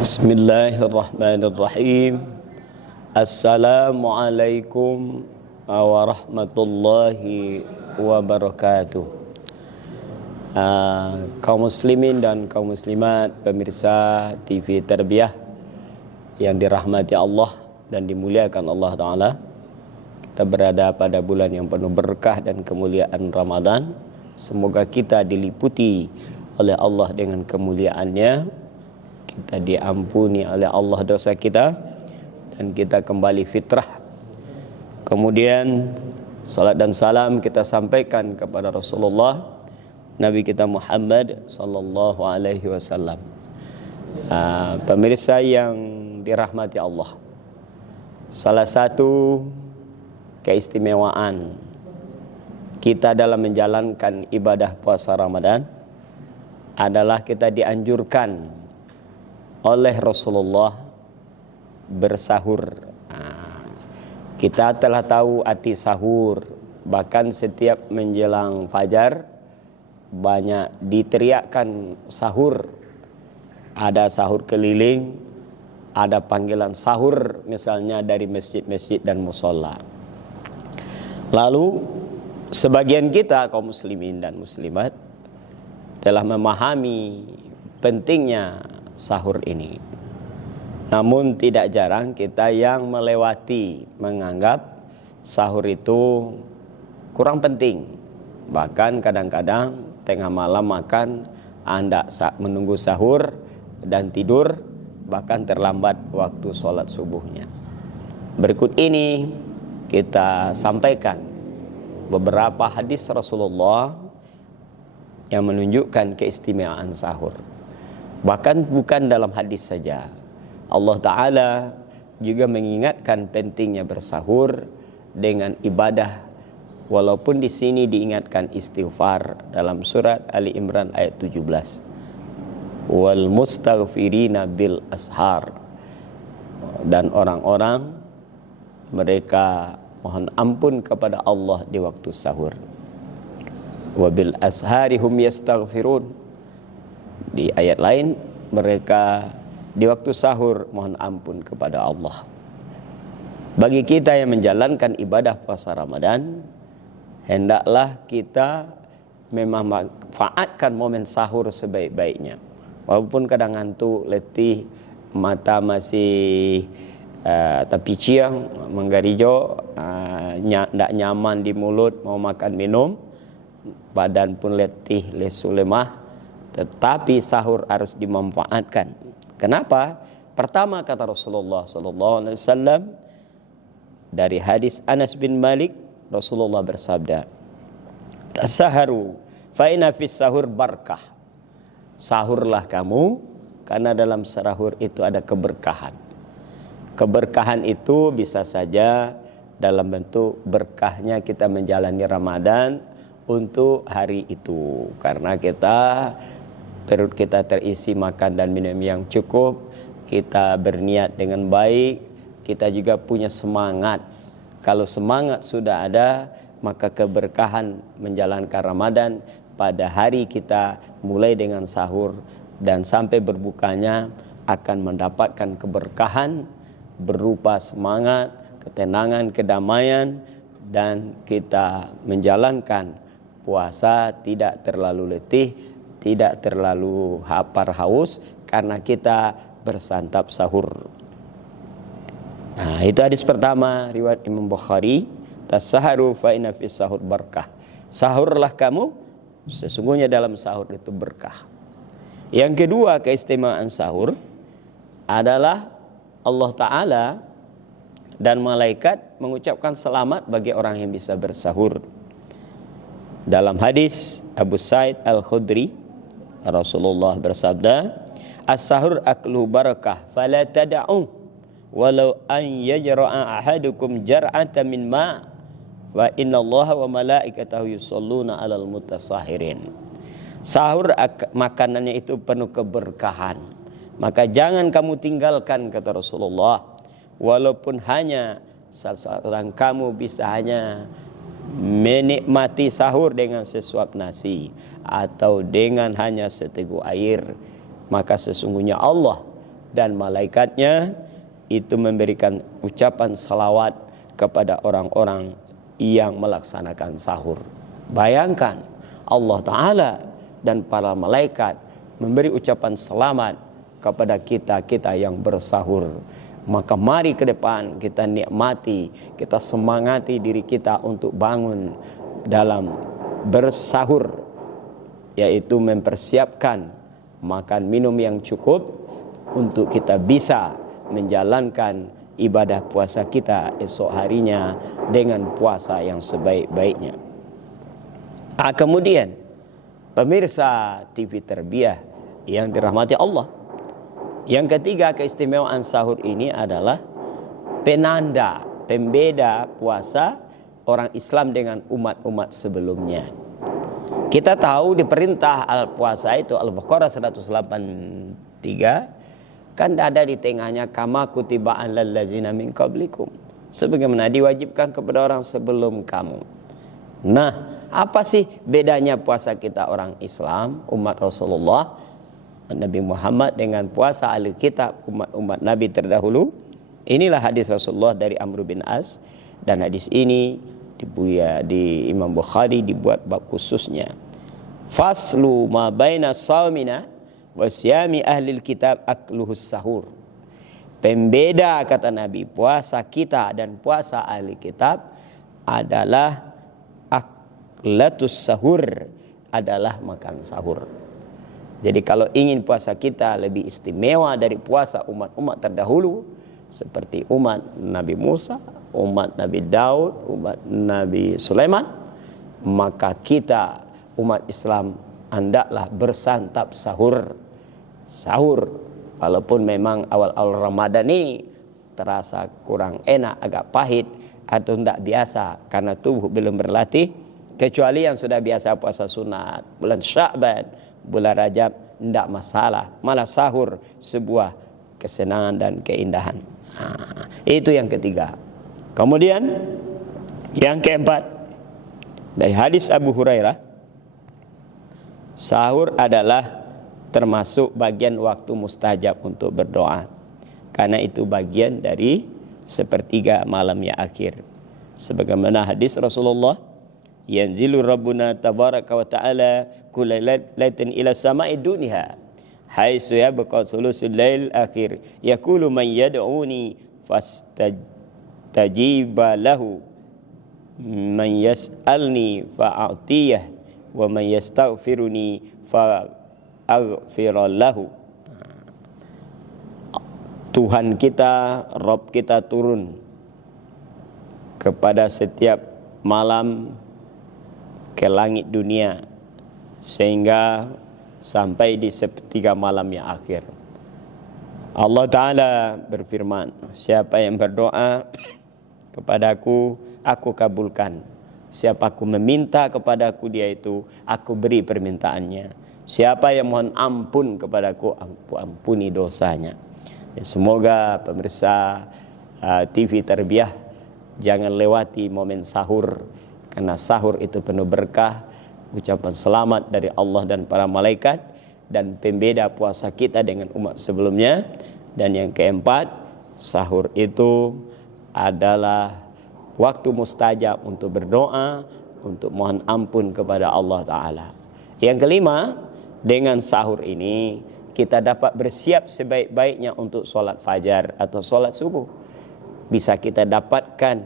Bismillahirrahmanirrahim. Assalamualaikum warahmatullahi wabarakatuh. Kaum muslimin dan kaum muslimat, pemirsa TV Tarbiyah yang dirahmati Allah dan dimuliakan Allah Ta'ala, kita berada pada bulan yang penuh berkah dan kemuliaan Ramadan. Semoga kita diliputi oleh Allah dengan kemuliaannya, kita diampuni oleh Allah dosa kita, dan kita kembali fitrah. Kemudian salat dan salam kita sampaikan kepada Rasulullah Nabi kita Muhammad sallallahu alaihi wasallam. Pemirsa yang dirahmati Allah, salah satu keistimewaan kita dalam menjalankan ibadah puasa Ramadan adalah kita dianjurkan oleh Rasulullah bersahur. Kita telah tahu arti sahur, bahkan setiap menjelang fajar banyak diteriakkan sahur. Ada sahur keliling, ada panggilan sahur misalnya dari masjid-masjid dan musola. Lalu sebagian kita kaum muslimin dan muslimat telah memahami pentingnya sahur ini. Namun tidak jarang kita yang melewati, menganggap sahur itu kurang penting. Bahkan kadang-kadang tengah malam makan, Anda menunggu sahur dan tidur, bahkan terlambat waktu sholat subuhnya. Berikut ini kita sampaikan beberapa hadis Rasulullah yang menunjukkan keistimewaan sahur. Bahkan bukan dalam hadis saja, Allah Ta'ala juga mengingatkan pentingnya bersahur dengan ibadah. Walaupun di sini diingatkan istighfar dalam surat Ali Imran ayat 17. Wal mustaghfirina bil ashar. Dan orang-orang mereka mohon ampun kepada Allah di waktu sahur. Wabil ashari hum yastaghfirun. Di ayat lain mereka di waktu sahur mohon ampun kepada Allah. Bagi kita yang menjalankan ibadah puasa Ramadan, hendaklah kita memang manfaatkan momen sahur sebaik-baiknya. Walaupun kadang ngantuk, letih, mata masih tapi ciang, menggarijo, tidak nyaman di mulut, mau makan minum, badan pun letih, lesu, lemah, tetapi sahur harus dimanfaatkan. Kenapa? Pertama kata Rasulullah SAW dari hadis Anas bin Malik, Rasulullah bersabda, "Tasaharu fa inna fis sahur barakah." Sahurlah kamu karena dalam sahur itu ada keberkahan. Keberkahan itu bisa saja dalam bentuk berkahnya kita menjalani Ramadan untuk hari itu, karena perut kita terisi makan dan minum yang cukup, kita berniat dengan baik, kita juga punya semangat. Kalau semangat sudah ada, maka keberkahan menjalankan Ramadan pada hari kita mulai dengan sahur dan sampai berbukanya akan mendapatkan keberkahan berupa semangat, ketenangan, kedamaian, dan kita menjalankan puasa tidak terlalu letih, tidak terlalu lapar haus karena kita bersantap sahur. Nah, itu hadis pertama riwayat Imam Bukhari, tasaharu fa inna fis sahur barakah. Sahurlah kamu, sesungguhnya dalam sahur itu berkah. Yang kedua keistimewaan sahur adalah Allah Ta'ala dan malaikat mengucapkan selamat bagi orang yang bisa bersahur. Dalam hadis Abu Sa'id Al-Khudri, Rasulullah bersabda, "As-sahur aklu barakah, fala tada'u walau an yajra'a ahadukum jar'atan min ma' wa innallaha wa malaikatahu yusholluna 'alal mutasahirin." Sahur makanannya itu penuh keberkahan, maka jangan kamu tinggalkan, kata Rasulullah, walaupun hanya seorang kamu bisa hanya menikmati sahur dengan sesuap nasi atau dengan hanya seteguk air, maka sesungguhnya Allah dan malaikatnya itu memberikan ucapan salawat kepada orang-orang yang melaksanakan sahur. Bayangkan Allah Ta'ala dan para malaikat memberi ucapan selamat kepada kita yang bersahur. Maka mari ke depan kita nikmati, kita semangati diri kita untuk bangun dalam bersahur, yaitu mempersiapkan makan minum yang cukup untuk kita bisa menjalankan ibadah puasa kita esok harinya dengan puasa yang sebaik-baiknya. Kemudian pemirsa TV Terbiah yang dirahmati Allah, yang ketiga keistimewaan sahur ini adalah penanda, pembeda puasa orang Islam dengan umat-umat sebelumnya. Kita tahu di perintah al-puasa itu Al-Baqarah 183 kan ada di tengahnya kama kutiba 'alal ladzina min qablikum, sebagaimana diwajibkan kepada orang sebelum kamu. Nah, apa sih bedanya puasa kita orang Islam, umat Rasulullah Nabi Muhammad dengan puasa ahli kitab umat Nabi terdahulu? Inilah hadis Rasulullah dari Amr bin As, dan hadis ini di Imam Bukhari dibuat bab khususnya. Faslu ma baina shaumina wa siyami ahli kitab akluhus sahur. Pembeda, kata Nabi, puasa kita dan puasa ahli kitab adalah aklatus sahur, adalah makan sahur. Jadi kalau ingin puasa kita lebih istimewa dari puasa umat-umat terdahulu seperti umat Nabi Musa, umat Nabi Daud, umat Nabi Sulaiman, maka kita umat Islam hendaklah bersantap sahur. Walaupun memang awal-awal Ramadan ini terasa kurang enak, agak pahit atau tidak biasa karena tubuh belum berlatih, kecuali yang sudah biasa puasa sunat bulan Sya'ban, bulan Rajab, tidak masalah. Malah sahur sebuah kesenangan dan keindahan. Itu yang ketiga. Kemudian yang keempat, dari hadis Abu Hurairah, sahur adalah termasuk bagian waktu mustajab untuk berdoa, karena itu bagian dari sepertiga malam yang akhir. Sebagaimana hadis Rasulullah, yanzilu rabbuna tabaraka wa ta'ala kullailatin ila sama'i dunya haitsu yabqa thulusul lail akhir yaqulu man yad'uni fastajiba lahu man yas'alni fa'atiyah wa man yastaghfiruni fa'aghfira lahu. Tuhan kita, Rabb kita turun kepada setiap malam ke langit dunia sehingga sampai di sepertiga malam yang akhir. Allah Ta'ala berfirman, siapa yang berdoa kepadaku, aku kabulkan. Siapa aku meminta kepadaku, dia itu aku beri permintaannya. Siapa yang mohon ampun kepadaku, aku ampuni dosanya. Ya, semoga pemirsa TV Terbiah jangan lewati momen sahur, karena sahur itu penuh berkah, ucapan selamat dari Allah dan para malaikat, dan pembeda puasa kita dengan umat sebelumnya. Dan yang keempat, sahur itu adalah waktu mustajab untuk berdoa, untuk mohon ampun kepada Allah Ta'ala. Yang kelima, dengan sahur ini kita dapat bersiap sebaik-baiknya untuk sholat fajar atau sholat subuh. Bisa kita dapatkan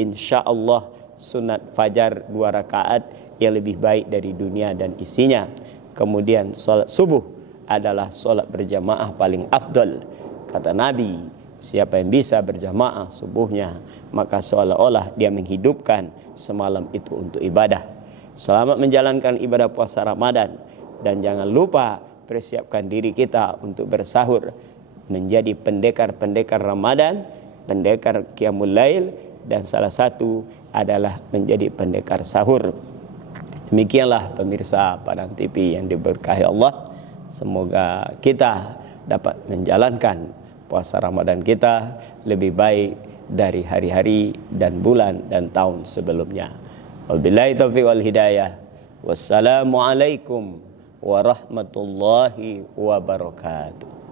insya Allah sunat fajar 2 rakaat yang lebih baik dari dunia dan isinya. Kemudian sholat subuh adalah sholat berjamaah paling afdal. Kata Nabi, siapa yang bisa berjamaah subuhnya, maka seolah-olah dia menghidupkan semalam itu untuk ibadah. Selamat menjalankan ibadah puasa Ramadan, dan jangan lupa persiapkan diri kita untuk bersahur, menjadi pendekar-pendekar Ramadan, pendekar Qiyamul Lail, dan salah satu adalah menjadi pendekar sahur. Demikianlah pemirsa Padang TV yang diberkahi Allah. Semoga kita dapat menjalankan puasa Ramadan kita lebih baik dari hari-hari dan bulan dan tahun sebelumnya. Wabillahi taufiq wal hidayah. Wassalamualaikum warahmatullahi wabarakatuh.